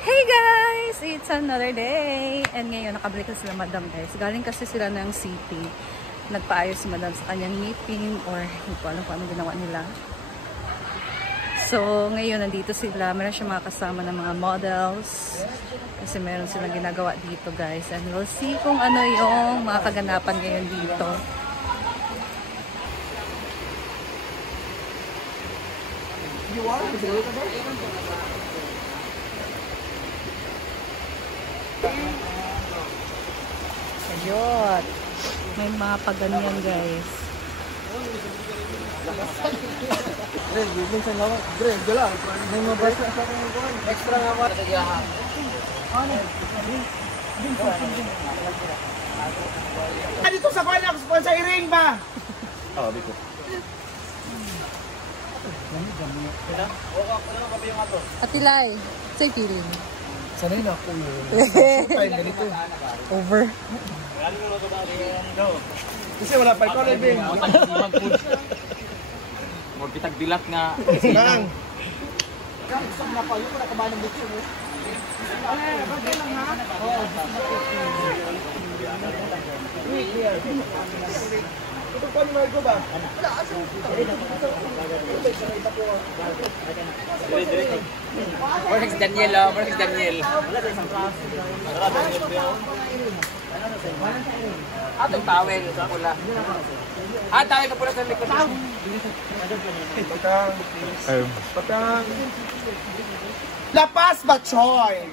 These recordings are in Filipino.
Hey guys! It's another day! And ngayon, nakabalik na sila madam guys. Galing kasi sila ng city. Nagpaayos si madam sa kanyang ngipin or hindi ko alam kung ano ginawa nila. So, ngayon, nandito sila. Meron siya mga kasama ng mga models. Kasi meron silang ginagawa dito guys. And we'll see kung ano yung mga kaganapan ngayon dito. You are? Ayun. May mga paganyan guys. Dre, minsan lang. Dre, gala. May mabas na sa akin kuhan. Extra nga ba? Ano? Dito sa kuhan ako sa iring ba? Oo, dito. Atilay, sa'y feeling. Sanay na ako yun. Showtime, ganito. Over. Kasi wala pa ikaw, Lebing. Morpitag dilat nga. Lang. Gusto na pa yun, nakabahan ng dito. Bagay lang ha? Oo. Ito pa ni Margo ba? Wala, aso. Perfect Daniel, oh. Perfect Daniel. Atong tawel sa pula. Tawel ka pula sa likod. Patang. Patang. Lapas ba, Choy?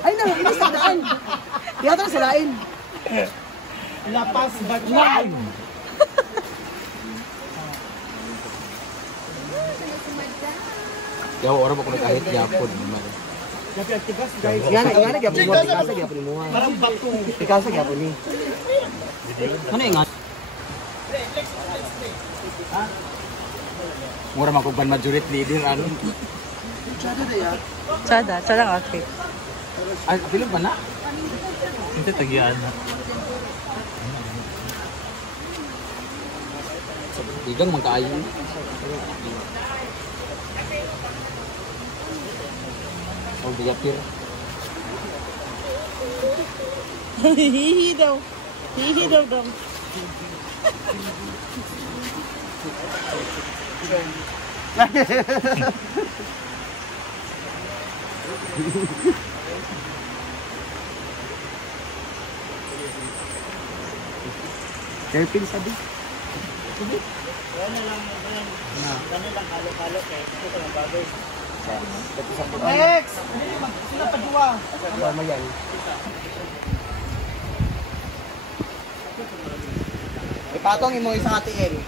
Ay, no, ini sa daan. Yata sa lain. Lapas ba, Choy? Yaw, orang mo kung kahit yapon. Yan, gyapon mo, pikasa gyapon mo. Parang bato. Pikasa gyapon ni. Ano yung nga? Mura makugban majority leader, ano? Tsada ang outfit. Ay, bilog ba na? Hindi, tagyaan na. Digang magkaayo. Oh, biyapir. Hihi daw. Hihi daw daw. Terpin sabi. Next! Sila pa dua. Tama yan. Ipatong imo isa atiin.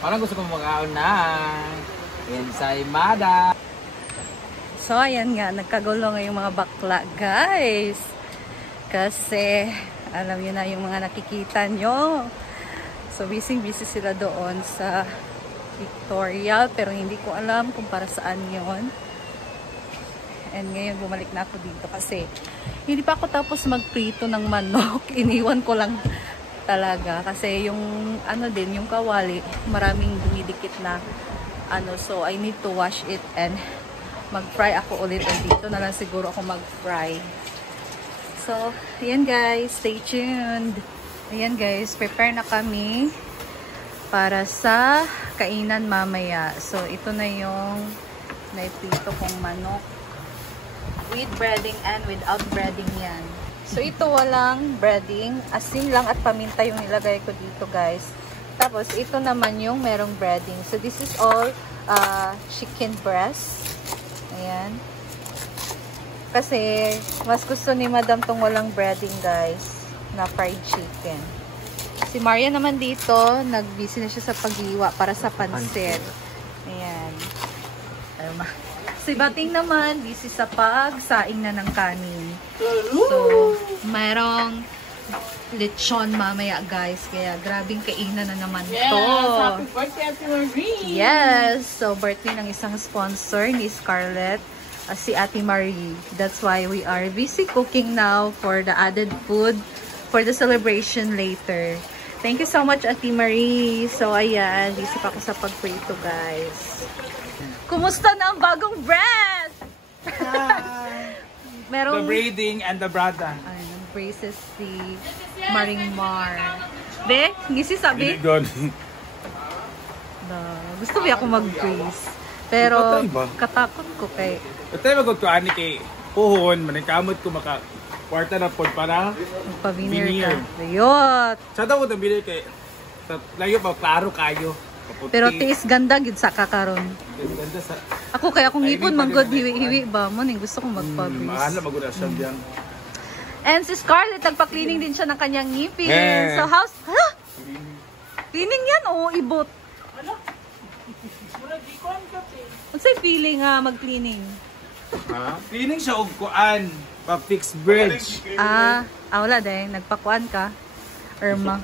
Parang gusto kong mag-aon na. Ensaymada. So, ayan nga, nagkagulo nga yung mga bakla, guys. Kasi, alam nyo na yung mga nakikita nyo. So, busy sila doon sa Victoria. Pero hindi ko alam kung para saan yon. And ngayon, bumalik na ako dito kasi hindi pa ako tapos magprito ng manok. Iniwan ko lang talaga. Kasi yung, ano din, yung kawali, maraming dumidikit na ano. So, I need to wash it and mag-fry ako ulit. And dito na lang siguro ako mag-fry. So, ayan guys. Stay tuned. Ayan guys. Prepare na kami para sa kainan mamaya. So, ito na yung naiprito kong manok. With breading and without breading yan. So, ito walang breading. Asin lang at paminta yung nilagay ko dito guys. Tapos, ito naman yung merong breading. So, this is all chicken breast. Ayan. Kasi, mas gusto ni madam tong walang breading, guys, na fried chicken. Si Maria naman dito, nag-busy na siya sa paghiwa para sa pansit. Ayan. Si Bating naman, busy sa pagsaing na ng kanin. So, mayroong lechon mamaya, guys. Kaya grabing kainan na naman Yes, to. happy birthday, Ate Marie. Yes! So, birthday ng isang sponsor ni Scarlett, si Ate Marie. That's why we are busy cooking now for the added food for the celebration later. Thank you so much, Ate Marie. So, ayan. Busy pa ako sa pagprito, guys. Kumusta na ang bagong breath? The braiding and the brada. Ayun, braces si Maringmar. Be, ngisi sabi? Gusto ba ako mag-brace? Pero, katakot ko kay... Ito yung mag-tuan ni kay Puhon, managkamot ko kwarta na po para magpa-veneer ka. Ayot! Sa daw ko nabili kay layo pa, klaro kayo. Kaputi. Pero tiis ganda gid sa kakaron. Ganda sa... Ako kaya akong ipon manggod hiwi-hiwi ba mo ning gusto kong magpa-brace. Maano maguna siya diyan. And si Scarlett nagpa-cleaning din siya ng kanyang ngipin. Yeah. So how's cleaning yan o ibot? Ano? Mura di ko ang kape. Unsay feeling mag-cleaning? Ha? Cleaning siya og kuan, pa-fix bridge. Wala din. Nagpakuan ka. Irma.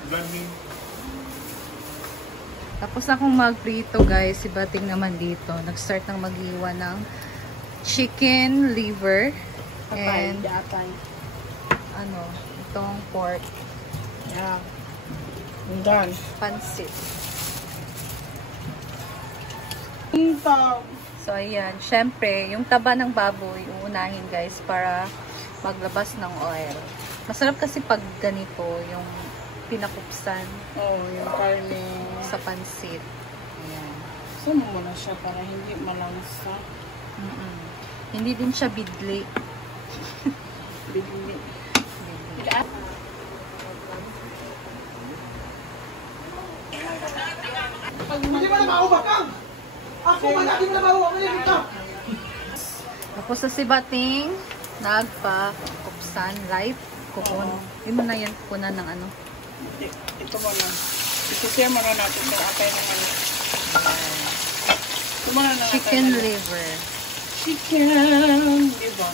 Tapos na akong mag-prito, guys. Si Bating naman dito. Nag-start ng mag-iwan ng chicken liver. And itong pork. Yeah. I'm done. Pansit. So, ayan. Syempre, yung taba ng baboy, uunahin, guys, para maglabas ng oil. Masarap kasi pag ganito, yung pinakupsan. Yung karne. Sa pansit. Ayan. Sumo mo na siya para hindi malangsa. Hindi din siya bidli. Bigli. Hindi mo na maubakang! Ako man, hindi mo na maubakang! Tapos sa si Bating, nagpa-kupsan, light, kukun. Hindi mo na yan kukunan ng ano. Ito mo na. Isushare mo na natin yung atay ng ano. Ito mo na natin. Chicken liver. Chicken! Diba?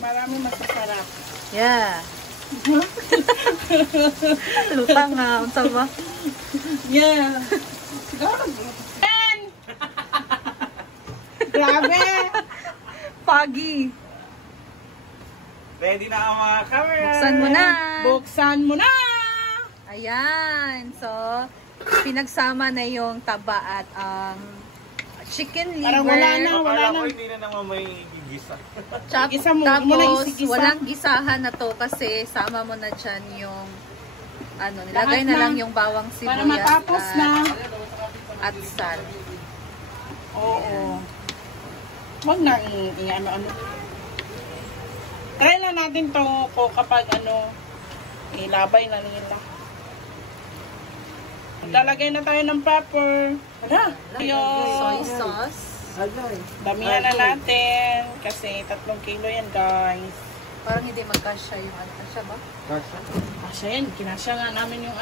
Marami masasarap. Yeah. Lutang nga. Unsa ba? Yeah. Siguro. Grabe! Pagi. Ready na ang mga camera. Buksan mo na. Buksan mo na! Ayan. So, pinagsama na yung taba at chicken liver. Parang wala na. Wala ko hindi na naman may gigisa. Igisa mo, muna Tapos, isigisa. walang gisahan na to kasi sama mo na dyan yung nilagay na lang yung bawang sibuyas para matapos at sal. Oo. Huwag na i-ano-ano. Try na natin to kapag ilabay na nila. Lalagay na tayo ng pepper. Soy sauce. Damihan na natin. Kasi 3 kilo yan, guys. Parang hindi magkasya yung kasya ba? Kasya yan. Kinasya nga namin yung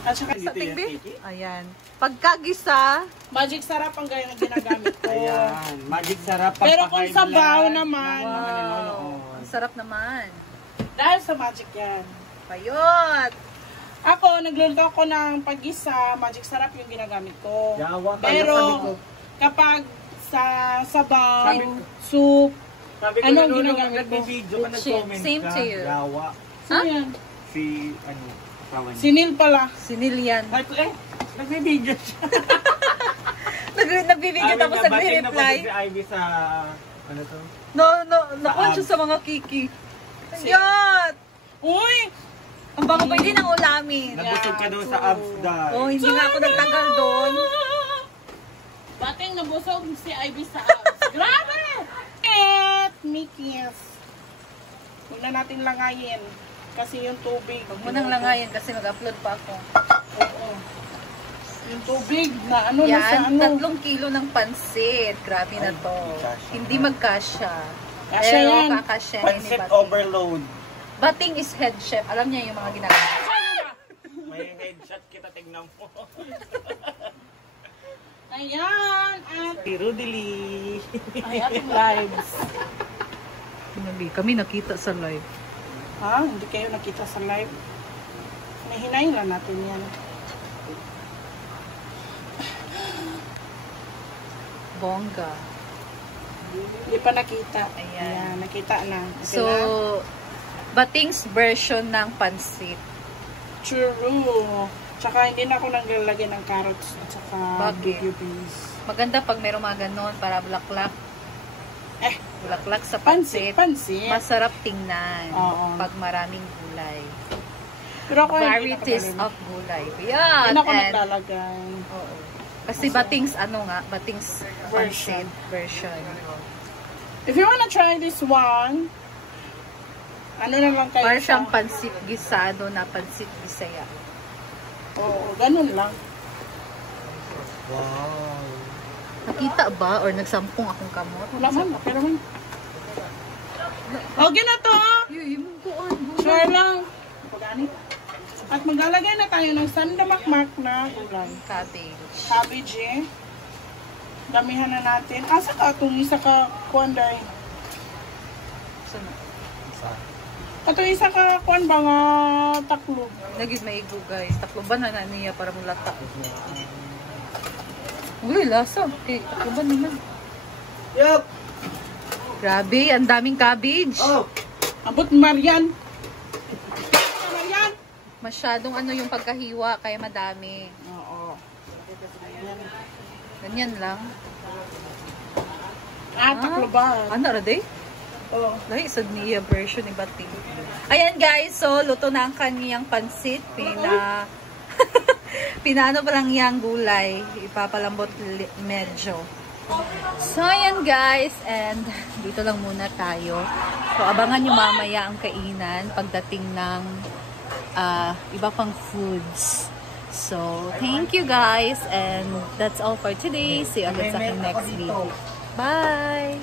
At saka Sa tigbi? Ayan. Pagkagisa, magic sarap ang ginagamit ko. Ayan, magic sarap. Pero kung sabaw naman, wow. Ang sarap naman. dahil sa magic yan. Payot! Ako, nagluluto ako ng pag-isa, magic sarap yung ginagamit ko. Yawa ka, Pero, sabi ko. kapag sa sabaw, soup, anong ginagamit ko? Nag-video ka, nag-comment Same ka. to you. Yawa. Sino yan? Si, asawa niya. Sinil pala. Sinilian. Nag-video siya. Nagbibigay tapos nagre-reply. Si Ivy sa, to? Nakuha sa mga kiki. Ayot! Uy! Ang baka pwede ng ulamin. Nabusog ka daw sa abs dahil. Oh, hindi nga ako nagtagal doon. Bating nabusog si Ivy sa abs. Grabe! At Mickey's. Huwag na natin langayin. Kasi yung tubig. Huwag mo nang langayin kasi mag-upload pa ako. Oo. Yung tubig na na sa Yan, 3 kilo ng pansit. Grabe na to. Hindi magkasya. Kasya yan. Kakasya ni Pancit Bating. overload. Bating is head chef. Alam niya yung mga ginagawa. May headshot kita, tignan mo. Ayan. At Si Rudely. ay ating lives. Kami nakita sa live. Ha? Hindi kayo nakita sa live? Nahinayin lang natin yan. Bongga. Hindi pa nakita. Ayan. Ayan, nakita na. Okay So, na? Bating's version ng pansit. True. Tsaka hindi na ako naglalagay ng carrots at saka Bakit? baby beans. Maganda pag mayroong mga ganon para bulaklak. Bulaklak sa Pansit. pansit. Pansit. Masarap tingnan. Oo. Pag maraming gulay. Pero ako Varieties of gulay. Yan. Hindi ako And, naglalagay. oo. Kasi Bating's Bating's Version. pansit version. If you wanna try this one, ano na lang kayo Para siyang pansit gisado na pansit bisaya. Oo, ganun lang. Wow. Nakita ba? Or nagsampung akong kamot? Wala man, pero man. Okay na to. Yung kuan. Try lang. Pagani. At maglalagay na tayo ng sandamakmak na gulay. Cabbage. Cabbage eh. Damihan na natin. Asa ka itong isa ka kuanday? So, Ito isa ka kuan ba nga taklo? nagis maigo guys. Takloban na niya para mulata. Uy, lasa. Okay, takloban naman. Yup! Grabe, ang daming cabbage. Oh! Abot Marian. Marian. Masyadong yung pagkahiwa, kaya madami. Oo. Ganyan lang. Taklo ba? Ano ra day? Oo. Lahi sad niya version ni Bating. Ayan guys, so luto na ang kaniyang pansit. Pinaano pa lang yang gulay. Ipapalambot medyo. So ayan guys, and dito lang muna tayo. So abangan nyo mamaya ang kainan pagdating ng iba pang foods. So thank you guys, and that's all for today. See you again sa aking next video. Bye!